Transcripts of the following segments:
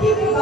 What?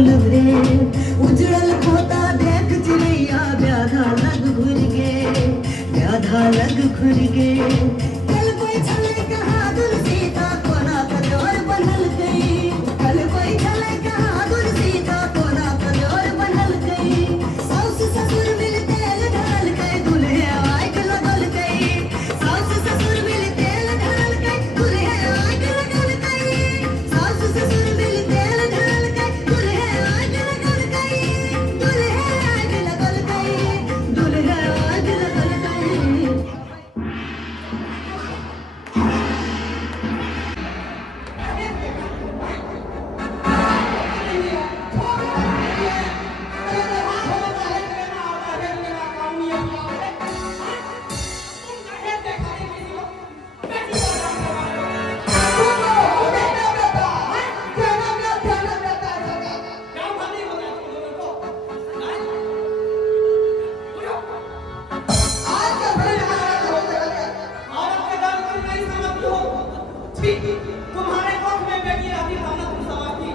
फूल रे उजड़ल खोता देख चिड़ैया व्याधा लग घुर गे व्याधा लग घुर गे कल कोई छले कहा दुल सीता कोना कजोर बनल गई कल कोई छले कहा दुल सीता कोना कजोर बनल गई सास ससुर मिल तेल ढाल गए दुल्हे आग लगल गई सास ससुर मिल तेल ढाल गए दुल्हे आग लगल गई सास ससुर मिल तेल ढाल गए दुल्हे आग लगल गई दुल्हे आग लगल गई दुल्हे आग लगल गई तुम्हारे गोद में बेटी रहती तब ना तुम समाती।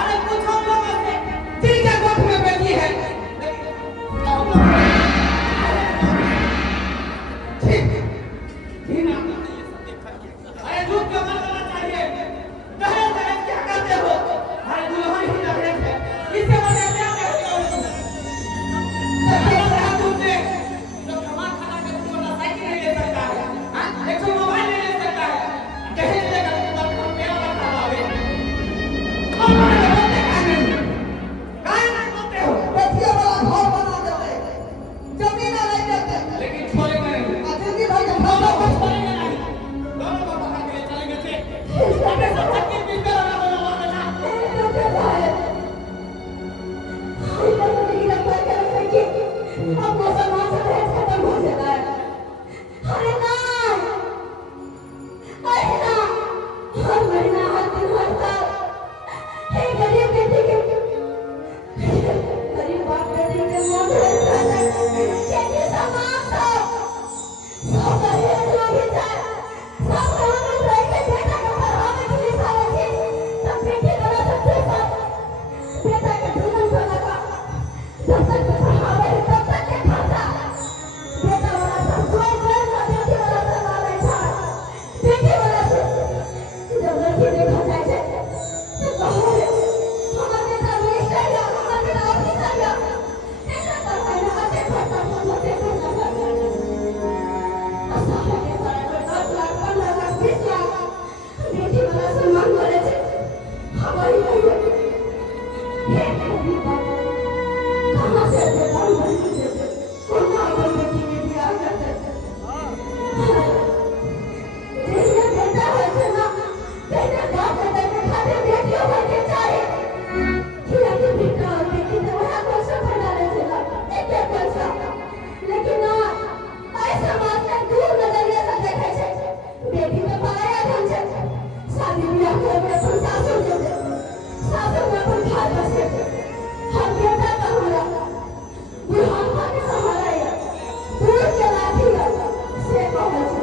अरे पूछो लोगों से, जिनके गोद में बेटी है, ठीक ना? अरे झूठ क्यों बोलना चाहिए? दहेज दहेज क्या करते हो? अरे दुल्हन ही दहेज है, इससे बड़े क्या कहते हो तुम? दहेज है तुमने, जो कमा खा के तुम मोटरसाइकिल नहीं ले सकता है, हाँ? एक तो मोबाइल नहीं ले सकता है, दहेज लेकर तुम अपना मेरा बता पाओगे? हमारे बोलते काहे नहीं बोलते हो? बेटिया वाला घर बना देते, जमीन ले देते, लेकिन छोड़ेंगे नहीं। जिंदगी भर के दोनों को छोड़ेंगे नहीं, दोनों को पकड़ के चलेंगे थे। अपने सब चक्की पीट कर आना बोला मार देना। अब मुसलमान से दहेज खत्म हो जाता है। अरे ना, अरे ना, हर महीना हर दिन हर साल एक गरीब बेटी के गरीब बाप बेटी के मुंह में रहता है। ये समाज सब दहेज लोभी जाए, सब कानून रह के बेटा का पढ़ावे के लिए सारा चीज, सब बेटी का सबसे साथ बेटा के दुल्हन से लगा, जब तक पढ़ावे तब तक के खाता, बेटा वाला सब कोई कर ना बेटी वाला सब वाला था, बेटी वाला जब लड़की देखा जाए तो कहो हमारा बेटा मिनिस्टर या हमारा बेटा ऑफिसर या ऐसा पढ़ाई ना करते पढ़ता होते करना ऐसा है कि सारा कोई 10 लाख 15 लाख 20 लाख बेटी वाला सम्मान करे छे हमारी नहीं है ये बात कहां से बेटा बनी है कौन हमारी बेटी के बियाह करते ये बेटा है ना बेटा बाप बेटा के खाते बेटियों बनके चाहिए किया कि बेटा और बेटी ने वहां पैसा बना ले चला एक एक पैसा लेकिन ना ऐसा बात का दूर नजरिए से देखे छे बेटी में पराया धन छे शादी ब्याह करे में अपन सासू जो सासू में अपन खाए बसे हम बेटा का होला बुढ़ापा के सहारा है दूर के लाठी है से कहल छे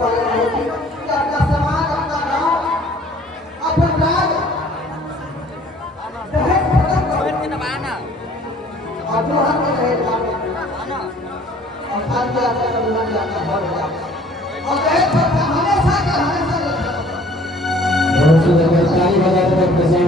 वाले रहेगी कि अपना समाज, अपना गांव, अपना राज्य दहेज खत्म करो और जो हम दहेज और खाद्य आपका बुलंद जाता बढ़ जाता और दहेज प्रथा हमेशा का हमेशा बहुत सुंदर ताली बजाते हैं।